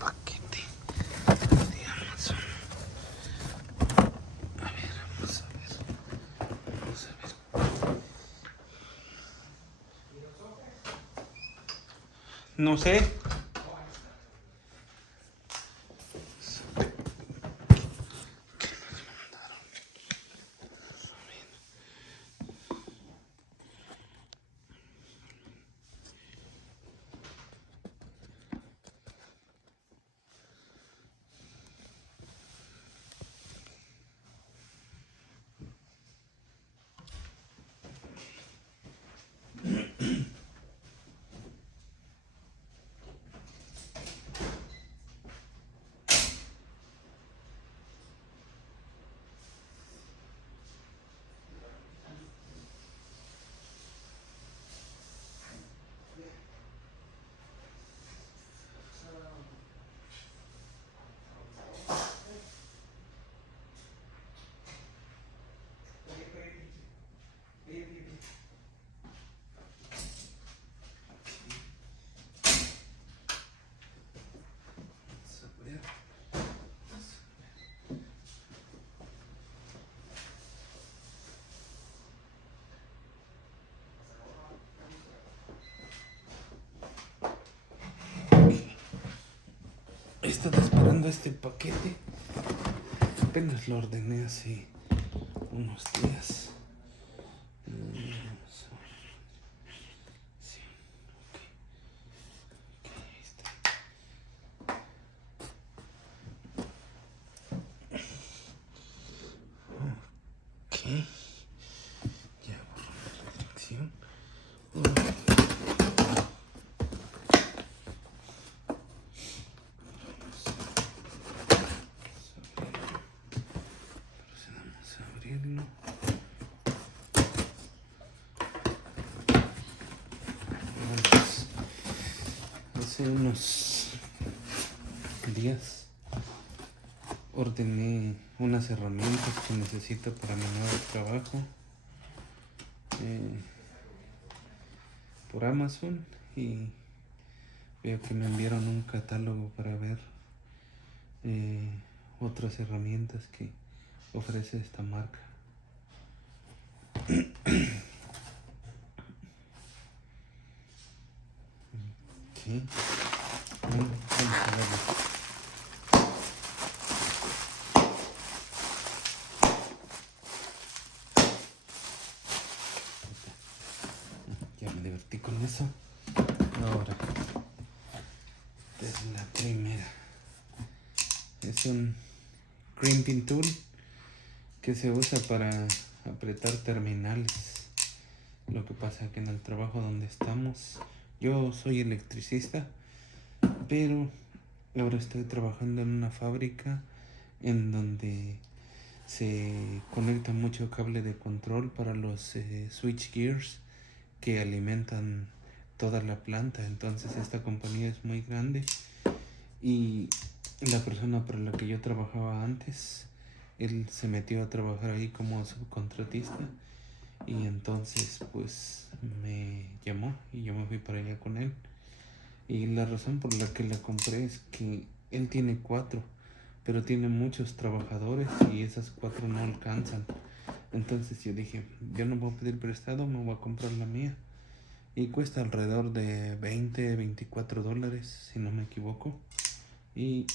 paquete de Amazon. A ver, vamos a ver. No sé. He estado esperando este paquete. Apenas lo ordené hace unos días. Sí, ok, ahí está. Ok, ya borro la dirección. Procedamos a abrirlo. Hace unos días ordené unas herramientas que necesito para mi nuevo trabajo por Amazon y veo que me enviaron un catálogo para ver otras herramientas que ofrece esta marca. Okay. Vamos a verlo. Ya me divertí con eso. Ahora, esta es la primera. Es un crimping tool que se usa para apretar terminales. Lo que pasa que en el trabajo donde estamos, yo soy electricista, pero ahora estoy trabajando en una fábrica en donde se conecta mucho cable de control para los switch gears que alimentan toda la planta. Entonces esta compañía es muy grande y la persona para la que yo trabajaba antes, él se metió a trabajar ahí como subcontratista y entonces pues me llamó y yo me fui para allá con él. Y la razón por la que la compré es que él tiene 4, pero tiene muchos trabajadores y esas 4 no alcanzan. Entonces yo dije, yo no voy a pedir prestado, me voy a comprar la mía. Y cuesta alrededor de $24, si no me equivoco. Y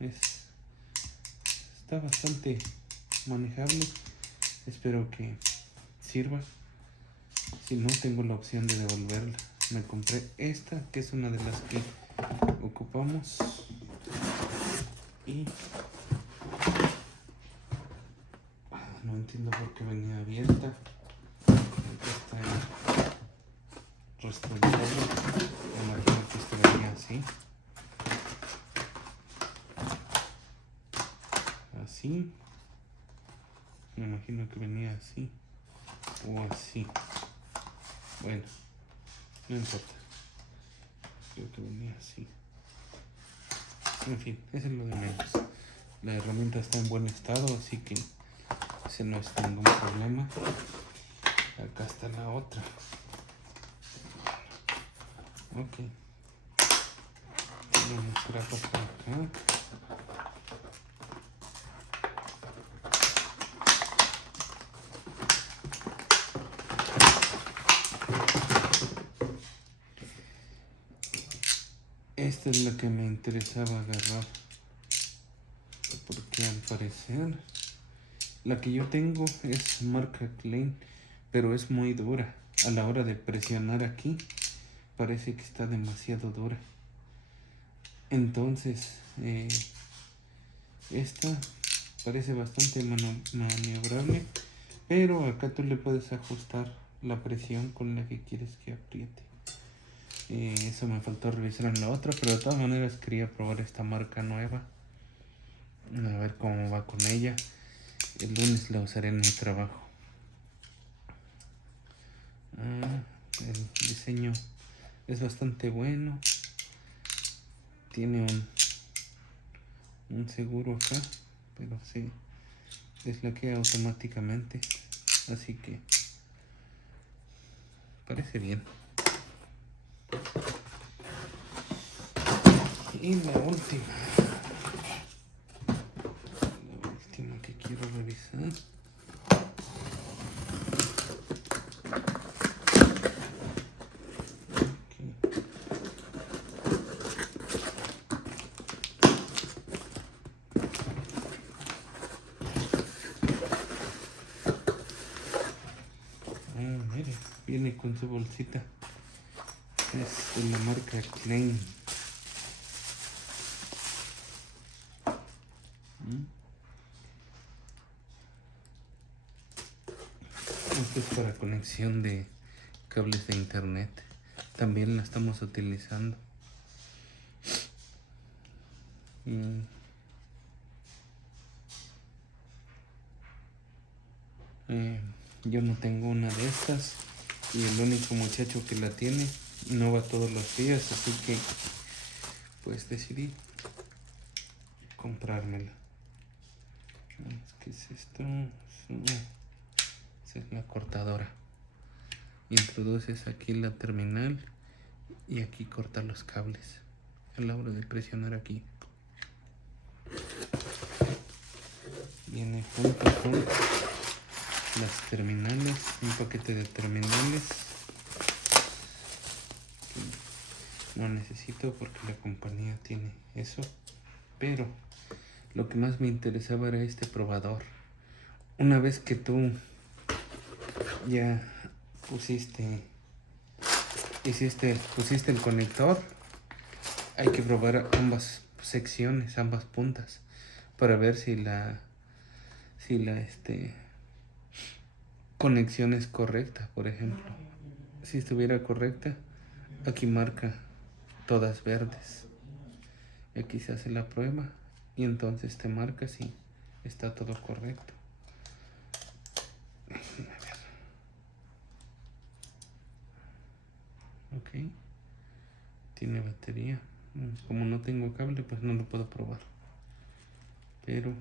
está bastante manejable. Espero que sirva. Si no, tengo la opción de devolverla. Me compré esta, que es una de las que ocupamos. Y no entiendo por qué venía abierta. Está restringida. Me imagino que esto venía así. Así. Me imagino que venía así. O así. Bueno, no importa. Creo que venía así. En fin, eso es lo de menos. La herramienta está en buen estado, así que ese no es ningún problema. Acá está la otra. Ok. Unos grapos por acá. Esta es la que me interesaba agarrar, porque al parecer la que yo tengo es marca Klein, pero es muy dura. A la hora de presionar aquí parece que está demasiado dura. Entonces esta parece bastante maniobrable, pero acá tú le puedes ajustar la presión con la que quieres que apriete. Eso me faltó revisar en la otra, pero de todas maneras quería probar esta marca nueva, a ver cómo va con ella. El lunes la usaré en mi trabajo. El diseño es bastante bueno. Tiene un seguro acá, pero se deslaquea automáticamente, así que parece bien. Y la última que quiero revisar. Mire, viene con su bolsita. Es de la marca Klein. Esto es para conexión de cables de internet. También la estamos utilizando. Yo no tengo una de estas y el único muchacho que la tiene no va todos los días, así que pues decidí comprármela. ¿Qué es esto? Esa es la cortadora. Introduces aquí la terminal y aquí corta los cables a la hora de presionar aquí. Viene junto con las terminales, un paquete de terminales que no necesito porque la compañía tiene eso, pero lo que más me interesaba era este probador. Una vez que tú ya pusiste el conector, hay que probar ambas secciones, ambas puntas, para ver si la conexión es correcta. Por ejemplo, si estuviera correcta, aquí marca todas verdes, y aquí se hace la prueba y entonces te marca si está todo correcto. Ok, tiene batería. Como no tengo cable, pues no lo puedo probar, pero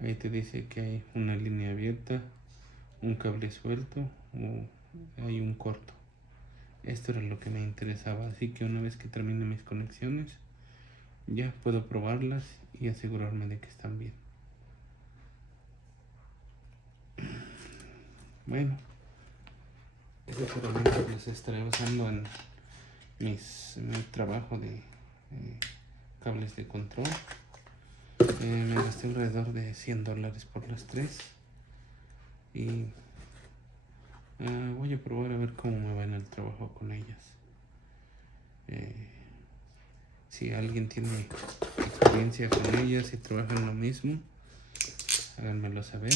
ahí te dice que hay una línea abierta, un cable suelto o hay un corto. Esto era lo que me interesaba, así que una vez que termine mis conexiones ya puedo probarlas y asegurarme de que están bien. Bueno, esas herramientas las estaré usando en mi trabajo de cables de control. Me gasté alrededor de $100 por las tres y voy a probar a ver cómo me va en el trabajo con ellas. Si alguien tiene experiencia con ellas y trabaja en lo mismo, háganmelo saber.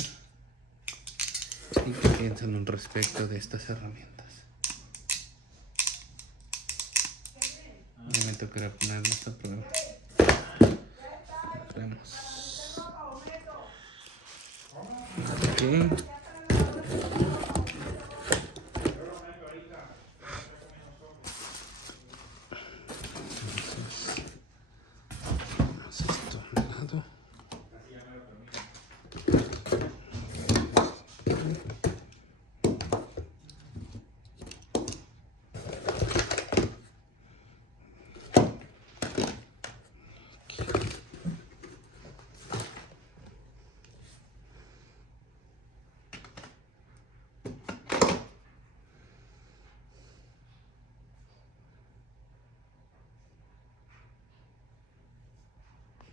¿Y qué piensan al respecto de estas herramientas? A mí me tocará ponerlas a prueba. Nos vemos. Ok.